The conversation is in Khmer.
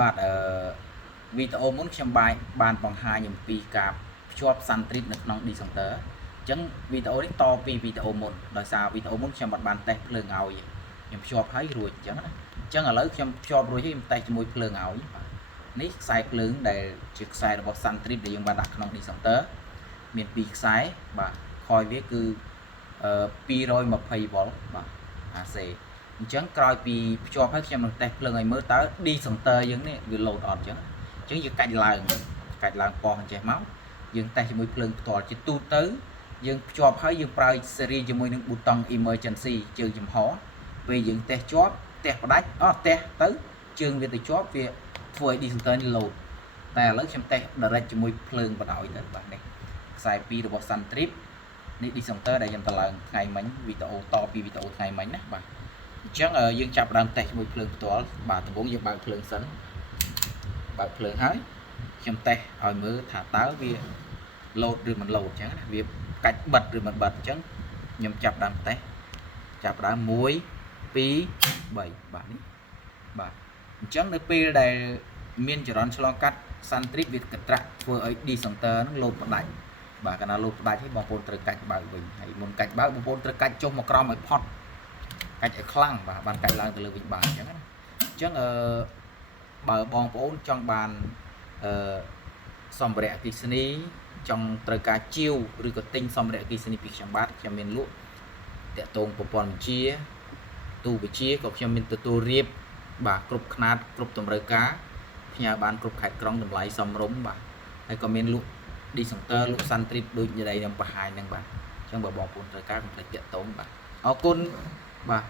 បាទវីដេអូមុនខ្ញុំបានបង្ហាញអំពីការភ្ជាប់សាន់ទ្រីតនៅក្នុង Descenter អញ្ចឹងវីដេអូនេះតពីវីដេអូមុនដោយសារវីដេអូមុនខ្ញុំបានតេស្តភ្លើងឲ្យខ្ញុំភ្ជាប់ឲ្យរួចអញ្ចឹងណាអញ្ចឹងឥឡូវខ្ញុំភ្ជាប់រួចហើយខ្ញុំតេស្តជាមួយភ្លើងឲ្យនេះខ្សែភ្លើងដែលជាខ្សែរបស់សាន់ទ្រីតដែលយើងបានដាក់ក្នុង Descenter មាន2ខ្សែបាទខយវាគឺ220 វ៉ុលបាទ AC អញ្ចឹងក្រោយពីភ្ជាប់ហើយខ្ញុំនឹងតេស្តភ្លើងឲ្យមើលតើ Descenter យើងនេះវា load អត់អញ្ចឹងយើងកាច់ឡើងប៉ោះអញ្ចេះមកយើងតេស្តជាមួយភ្លើងផ្ទាល់ជាទូទៅយើងភ្ជាប់ហើយយើងប្រើស៊េរីជាមួយនឹងប៊ូតុង emergency ជើងចំហពេលយើងតេស្តជាប់តេស្តផ្ដាច់តេស្តទៅជើងវាទៅជាប់វាធ្វើឲ្យ Descenter នេះ load តែឥឡូវខ្ញុំតេស្ត direct ជាមួយភ្លើងបដ ாய் ទៅបាទនេះខ្សែ2របស់ Suntrip នេះ Descenter ដែលខ្ញុំតឡើងថ្ងៃមិញវីដេអូតពីវីដេអូថ្ងៃមិញណាបាទអញ្ចឹងយើងចាប់ផ្ដើមតេស្តជាមួយភ្លើងផ្ទាល់បាទដំបូងយើងបើកភ្លើងសិនបើកភ្លើងហើយខ្ញុំតេស្តឲ្យមើលថាតើវា load ឬមិន load អញ្ចឹងណាវាកាច់បិទឬមិនបិទអញ្ចឹងខ្ញុំចាប់ដើមតេស្តចាប់ដើម1 2 3បាទនេះបាទអញ្ចឹងនៅពេលដែលមានចរន្តឆ្លងកាត់ Suntrip វាកត្រាក់ធ្វើឲ្យ Descenter ហ្នឹង load ផ្ដាច់បាទកាលណា load ផ្ដាច់ហើយបងប្អូនត្រូវកាច់បើកវិញហើយមុនកាច់បើកបងប្អូនត្រូវកាច់ចុះមកក្រោមឲ្យផុតកាច់ឲ្យខ្លាំងបាទបានកាច់ឡើងទៅលើវិញបានអញ្ចឹងណាអញ្ចឹងបើបងប្អូនចង់បានសម្ភារៈអគ្គិសនីចង់ត្រូវការជាវឬក៏ទិញសម្ភារៈអគ្គិសនីពីខ្ញុំបាទខ្ញុំមានលក់តាក់ទងប្រព័ន្ធបញ្ជាទូបញ្ជាក៏ខ្ញុំមានទទួលរៀបបាទគ្រប់ຂະຫນាតគ្រប់តម្រូវការផ្ញើបានគ្រប់ខេត្តក្រុងតម្លៃសមរម្យបាទហើយក៏មានលក់ Descenter លក់ Suntrip ដូចនិយាយខ្ញុំបង្ហាញហ្នឹងបាទអញ្ចឹងបើបងប្អូនត្រូវការកុំភ្លេចតាក់ទងបាទអរគុណបាទ